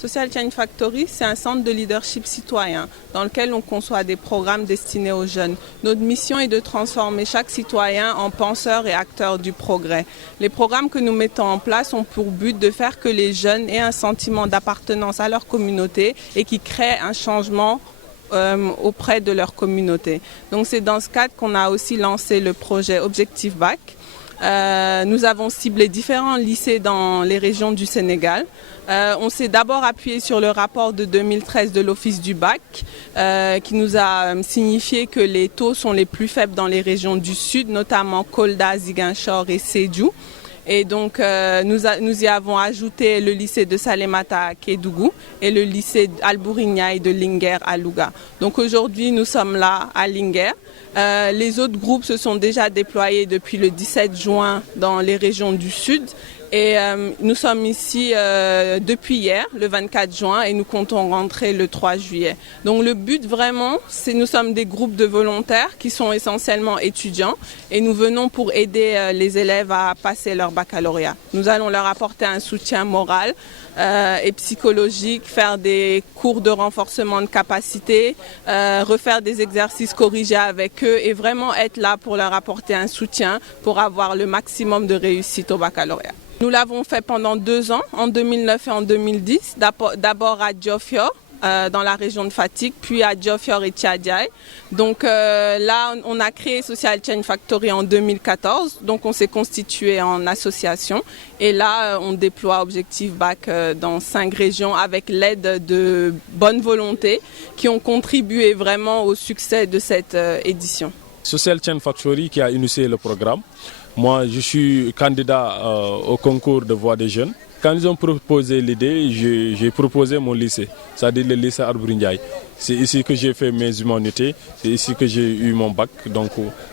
Social Change Factory, c'est un centre de leadership citoyen dans lequel on conçoit des programmes destinés aux jeunes. Notre mission est de transformer chaque citoyen en penseur et acteur du progrès. Les programmes que nous mettons en place ont pour but de faire que les jeunes aient un sentiment d'appartenance à leur communauté et qui créent un changement auprès de leur communauté. Donc c'est dans ce cadre qu'on a aussi lancé le projet Objectif Bac. Nous avons ciblé différents lycées dans les régions du Sénégal. On s'est d'abord appuyé sur le rapport de 2013 de l'Office du Bac qui nous a signifié que les taux sont les plus faibles dans les régions du Sud, notamment Kolda, Ziguinchor et Sédhiou. Et donc nous y avons ajouté le lycée de Salémata à Kédougou et le lycée Albourignay de Linguère à Louga. Donc aujourd'hui nous sommes là à Linguère. Les autres groupes se sont déjà déployés depuis le 17 juin dans les régions du Sud. Et nous sommes ici depuis hier, le 24 juin, et nous comptons rentrer le 3 juillet. Donc le but vraiment, c'est nous sommes des groupes de volontaires qui sont essentiellement étudiants et nous venons pour aider les élèves à passer leur baccalauréat. Nous allons leur apporter un soutien moral et psychologique, faire des cours de renforcement de capacité, refaire des exercices corrigés avec eux et vraiment être là pour leur apporter un soutien pour avoir le maximum de réussite au baccalauréat. Nous l'avons fait pendant 2 ans, en 2009 et en 2010, d'abord à Diofior, dans la région de Fatick, puis à Diofior et Tchadiaï. Donc là, on a créé Social Change Factory en 2014, donc on s'est constitué en association. Et là, on déploie Objectif Bac dans 5 régions avec l'aide de bonne volonté qui ont contribué vraiment au succès de cette édition. Social Change Factory qui a initié le programme. Moi, je suis candidat au concours de voix des jeunes. Quand ils ont proposé l'idée, j'ai proposé mon lycée, c'est-à-dire le lycée Albourignay. C'est ici que j'ai fait mes humanités, c'est ici que j'ai eu mon bac. Donc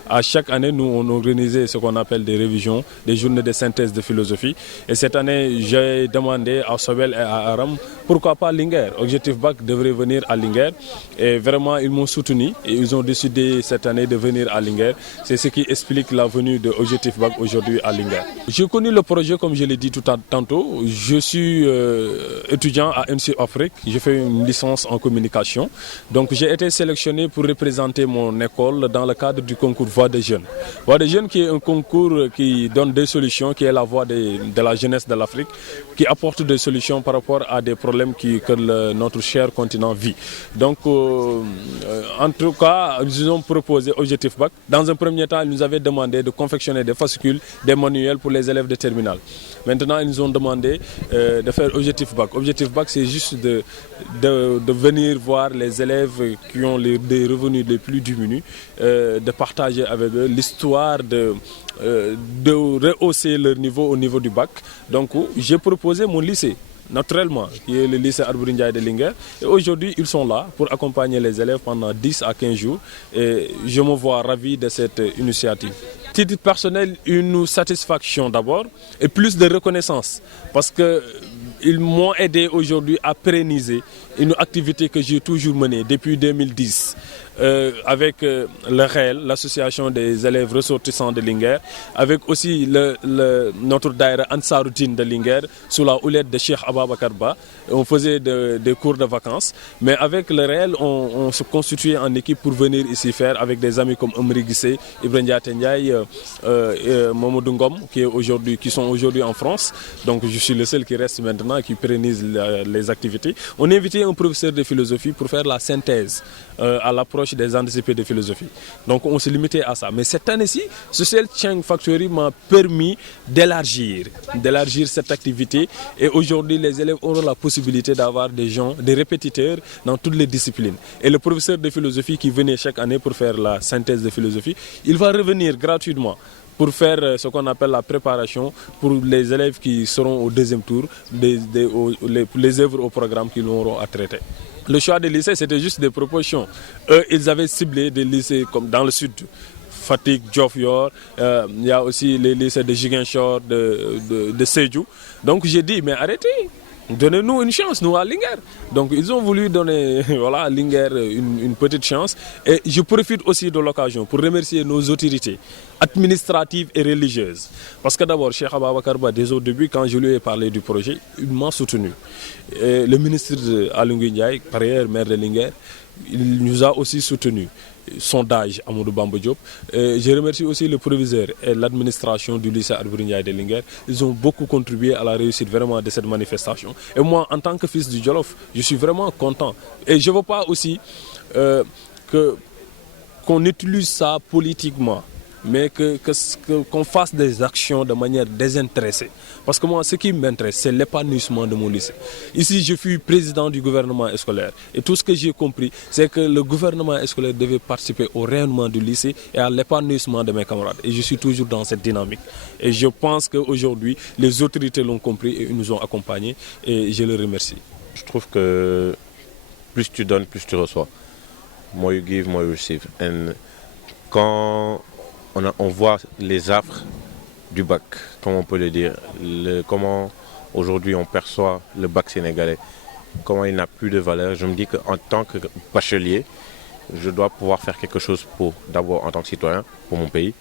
à chaque année, nous on organisait ce qu'on appelle des révisions, des journées de synthèse de philosophie. Et cette année, j'ai demandé à Sobel et à Aram, pourquoi pas Linguère. Objectif Bac devrait venir à Linguère. Et vraiment, ils m'ont soutenu et ils ont décidé cette année de venir à Linguère. C'est ce qui explique la venue de Objectif Bac aujourd'hui à Linguère. J'ai connu le projet, comme je l'ai dit tantôt. Je suis étudiant à MC Afrique. J'ai fait une licence en communication. Donc j'ai été sélectionné pour représenter mon école dans le cadre du concours Voix des jeunes. Voix des jeunes qui est un concours qui donne des solutions, qui est la voix de la jeunesse de l'Afrique, qui apporte des solutions par rapport à des problèmes que notre cher continent vit. Donc en tout cas, ils ont proposé Objectif Bac. Dans un premier temps, ils nous avaient demandé de confectionner des fascicules, des manuels pour les élèves de terminale. Maintenant, ils nous ont demandé de faire Objectif Bac. Objectif Bac, c'est juste de venir voir les élèves qui ont des revenus les plus diminués, de partager avec eux l'histoire de rehausser leur niveau au niveau du bac. Donc, j'ai proposé mon lycée, naturellement, qui est le lycée Albourignay de Linguère. Et aujourd'hui, ils sont là pour accompagner les élèves pendant 10 à 15 jours. Et je me vois ravi de cette initiative. Titre personnel, une satisfaction d'abord et plus de reconnaissance parce qu'ils m'ont aidé aujourd'hui à pérenniser une activité que j'ai toujours menée depuis 2010 avec le REL, l'association des élèves ressortissants de Linguère, avec aussi notre daïra Ansaruddin de Linguère sous la houlette de Cheikh Ababakar Ba. On faisait des cours de vacances, mais avec le REL, on se constituait en équipe pour venir ici faire avec des amis comme Omri Guissé, Ibrahim Diatenyaï, Mamadou Ngom qui sont aujourd'hui en France. Donc je suis le seul qui reste maintenant, qui pérennise les activités. On a invité un professeur de philosophie pour faire la synthèse à l'approche des anticipés de philosophie. Donc on s'est limité à ça. Mais cette année-ci, Social Change Factory m'a permis d'élargir cette activité. Et aujourd'hui, les élèves auront la possibilité d'avoir des répétiteurs dans toutes les disciplines. Et le professeur de philosophie qui venait chaque année pour faire la synthèse de philosophie, il va revenir gratuitement pour faire ce qu'on appelle la préparation pour les élèves qui seront au deuxième tour, les œuvres au programme qu'ils auront à traiter. Le choix des lycées, c'était juste des propositions. Eux, ils avaient ciblé des lycées comme dans le sud, Fatick, Diofior, il y a aussi les lycées de Ziguinchor, de Sédhiou. Donc j'ai dit, mais arrêtez, donnez-nous une chance, nous à Linguère. Donc ils ont voulu donner voilà, à Linguère une petite chance. Et je profite aussi de l'occasion pour remercier nos autorités administratives et religieuses. Parce que d'abord, Cheikh Ababakar Ba, dès au début, quand je lui ai parlé du projet, il m'a soutenu. Et le ministre Aly Ndiaye, par ailleurs maire de Linguère, il nous a aussi soutenus. Sondage Amadou Bamba Diop. Je remercie aussi le proviseur et l'administration du lycée Alboury Ndiaye de Linguère. Ils ont beaucoup contribué à la réussite vraiment de cette manifestation. Et moi, en tant que fils du Jolof, je suis vraiment content. Et je ne veux pas aussi qu'on utilise ça politiquement, mais qu'on fasse des actions de manière désintéressée. Parce que moi, ce qui m'intéresse, c'est l'épanouissement de mon lycée. Ici, je suis président du gouvernement scolaire. Et tout ce que j'ai compris, c'est que le gouvernement scolaire devait participer au rayonnement du lycée et à l'épanouissement de mes camarades. Et je suis toujours dans cette dynamique. Et je pense qu'aujourd'hui, les autorités l'ont compris et ils nous ont accompagnés. Et je les remercie. Je trouve que plus tu donnes, plus tu reçois. More you give, more you receive. Et quand on voit les affres du bac, comme on peut le dire, comment aujourd'hui on perçoit le bac sénégalais, comment il n'a plus de valeur. Je me dis qu'en tant que bachelier, je dois pouvoir faire quelque chose d'abord en tant que citoyen, pour mon pays,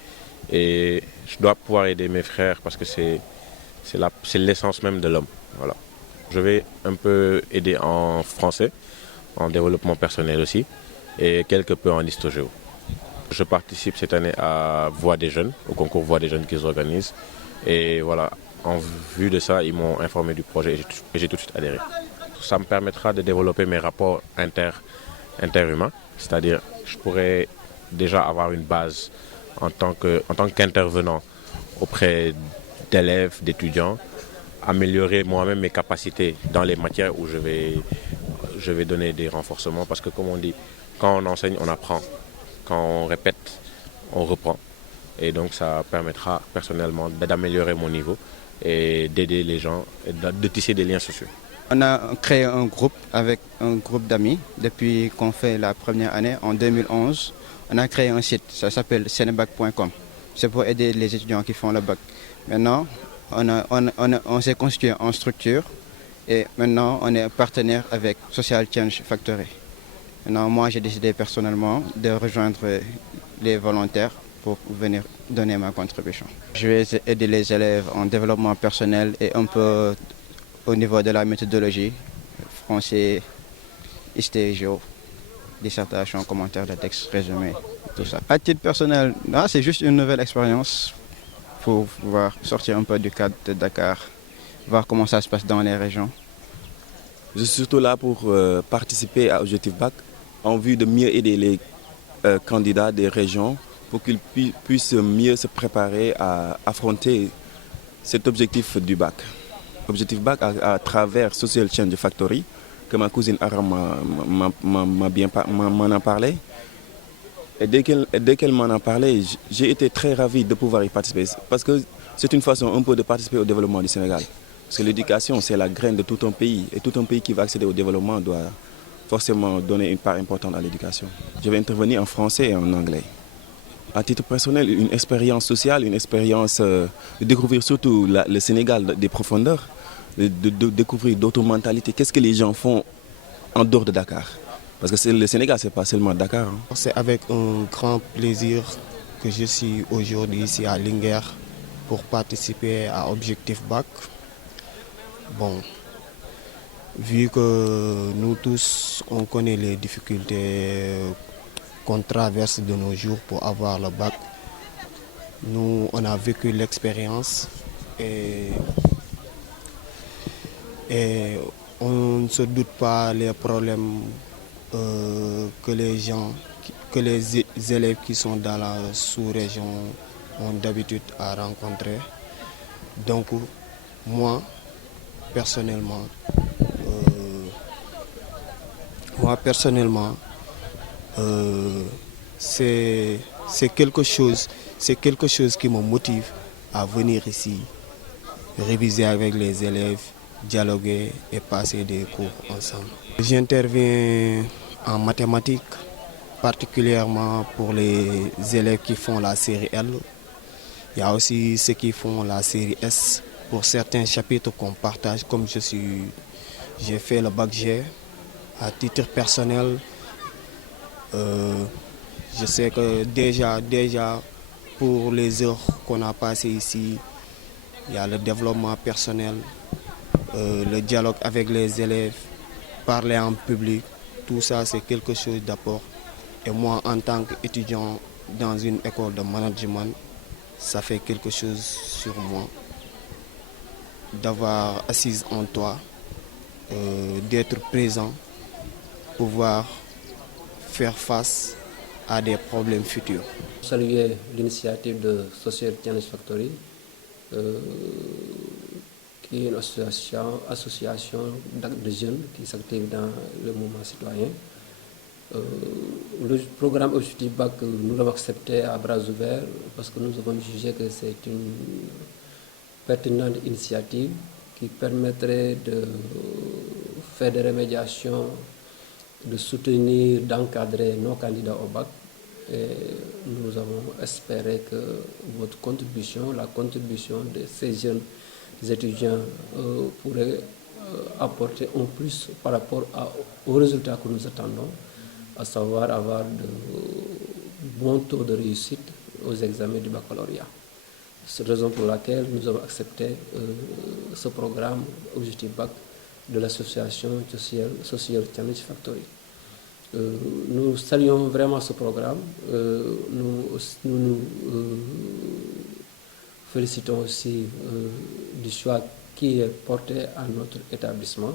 et je dois pouvoir aider mes frères parce que c'est l'essence même de l'homme. Voilà. Je vais un peu aider en français, en développement personnel aussi, et quelque peu en histoire-géo. Je participe cette année à Voix des Jeunes, au concours Voix des Jeunes qu'ils organisent. Et voilà, en vue de ça, ils m'ont informé du projet et j'ai tout de suite adhéré. Ça me permettra de développer mes rapports interhumains, c'est-à-dire je pourrais déjà avoir une base en tant qu'intervenant auprès d'élèves, d'étudiants, améliorer moi-même mes capacités dans les matières où je vais donner des renforcements. Parce que comme on dit, quand on enseigne, on apprend. Quand on répète, on reprend. Et donc ça permettra personnellement d'améliorer mon niveau et d'aider les gens, et de tisser des liens sociaux. On a créé un groupe avec un groupe d'amis depuis qu'on fait la première année, en 2011. On a créé un site, ça s'appelle senebac.com. C'est pour aider les étudiants qui font le bac. Maintenant, on s'est constitué en structure et maintenant on est partenaire avec Social Change Factory. Maintenant, moi, j'ai décidé personnellement de rejoindre les volontaires pour venir donner ma contribution. Je vais aider les élèves en développement personnel et un peu au niveau de la méthodologie, français, histoire, géo, dissertation, commentaires de texte, résumé, tout ça. À titre personnel, c'est juste une nouvelle expérience pour pouvoir sortir un peu du cadre de Dakar, voir comment ça se passe dans les régions. Je suis surtout là pour participer à Objectif Bac en vue de mieux aider les candidats des régions pour qu'ils puissent mieux se préparer à affronter cet objectif du bac. Objectif bac à travers Social Change Factory, que ma cousine Aram m'en a parlé. Et dès qu'elle m'en a parlé, j'ai été très ravi de pouvoir y participer. Parce que c'est une façon un peu de participer au développement du Sénégal. Parce que l'éducation, c'est la graine de tout un pays. Et tout un pays qui va accéder au développement doit forcément donner une part importante à l'éducation. Je vais intervenir en français et en anglais. À titre personnel, une expérience sociale, une expérience de découvrir surtout le Sénégal des profondeurs, de découvrir d'autres mentalités. Qu'est-ce que les gens font en dehors de Dakar? Parce que le Sénégal, ce n'est pas seulement Dakar. Hein. C'est avec un grand plaisir que je suis aujourd'hui ici à Linguère pour participer à Objectif Bac. Bon, vu que nous tous, on connaît les difficultés qu'on traverse de nos jours pour avoir le bac, nous, on a vécu l'expérience et on ne se doute pas les problèmes que les élèves qui sont dans la sous-région ont d'habitude à rencontrer. Donc, moi, personnellement, c'est quelque chose qui me motive à venir ici, réviser avec les élèves, dialoguer et passer des cours ensemble. J'interviens en mathématiques, particulièrement pour les élèves qui font la série L. Il y a aussi ceux qui font la série S pour certains chapitres qu'on partage, comme je suis J'ai fait le bac G. À titre personnel, je sais que déjà pour les heures qu'on a passées ici, il y a le développement personnel, le dialogue avec les élèves, parler en public, tout ça c'est quelque chose d'apport. Et moi en tant qu'étudiant dans une école de management, ça fait quelque chose sur moi, d'avoir assise en toi, d'être présent, pouvoir faire face à des problèmes futurs. Saluer l'initiative de Social Challenge Factory, qui est une association de jeunes qui s'active dans le mouvement citoyen. Le programme Objectif Bac, nous l'avons accepté à bras ouverts parce que nous avons jugé que c'est une pertinente initiative qui permettrait de faire des remédiations, de soutenir, d'encadrer nos candidats au bac. Et nous avons espéré que votre contribution, la contribution de ces jeunes étudiants pourrait apporter un plus par rapport aux résultats que nous attendons, à savoir avoir de bons taux de réussite aux examens du baccalauréat. C'est la raison pour laquelle nous avons accepté ce programme Objectif Bac de l'association Social Challenge Factory. Nous saluons vraiment ce programme. Nous félicitons aussi du choix qui est porté à notre établissement.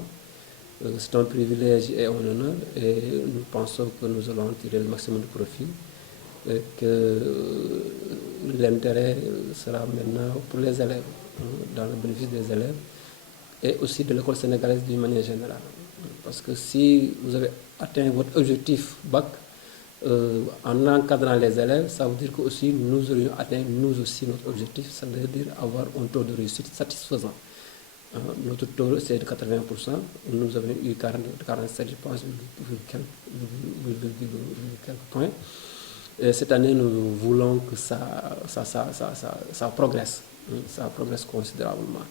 C'est un privilège et un honneur et nous pensons que nous allons tirer le maximum de profit et que l'intérêt sera maintenant pour les élèves, dans le bénéfice des élèves et aussi de l'école sénégalaise d'une manière générale. Parce que si vous avez atteint votre objectif bac en encadrant les élèves, ça veut dire que aussi nous aurions atteint nous aussi notre objectif, ça veut dire avoir un taux de réussite satisfaisant. Notre taux c'est de 80%, nous avons eu 47, je pense, quelques points. Et cette année, nous voulons que ça progresse, ça progresse considérablement.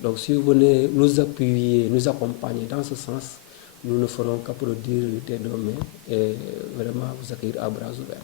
Donc si vous venez nous appuyer, nous accompagner dans ce sens, nous ne ferons qu'applaudir des deux mains et vraiment vous accueillir à bras ouverts.